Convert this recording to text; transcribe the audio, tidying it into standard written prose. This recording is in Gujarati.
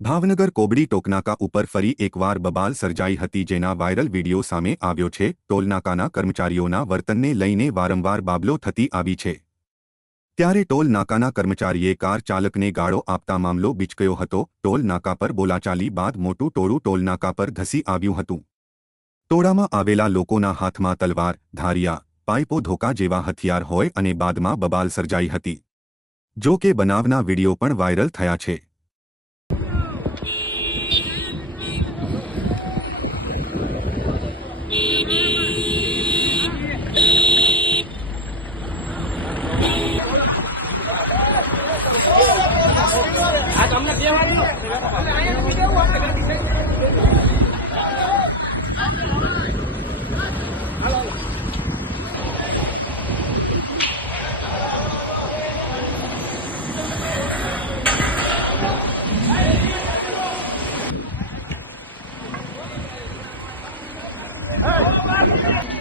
ભાવનગર કોબડી ટોકનાકા ઉપર ફરી એકવાર બબાલ સર્જાઈ હતી, જેના વાયરલ વીડિયો સામે આવ્યો છે। ટોલનાકાના કર્મચારીઓના વર્તનને લઈને વારંવાર બાબલો થતી આવી છે, ત્યારે ટોલ નાકાના કર્મચારીએ કાર ચાલકને ગાળો આપતા મામલો બિચક્યો હતો। ટોલ નાકા પર બોલાચાલી બાદ મોટું ટોળું ટોલનાકા પર ધસી આવ્યું હતું। ટોળામાં આવેલા લોકોના હાથમાં તલવાર, ધારિયા, પાઇપો, ધોકા જેવા હથિયાર હોય અને બાદમાં બબાલ સર્જાઈ હતી। જો કે બનાવના વીડિયો પણ વાયરલ થયા છે। Hey!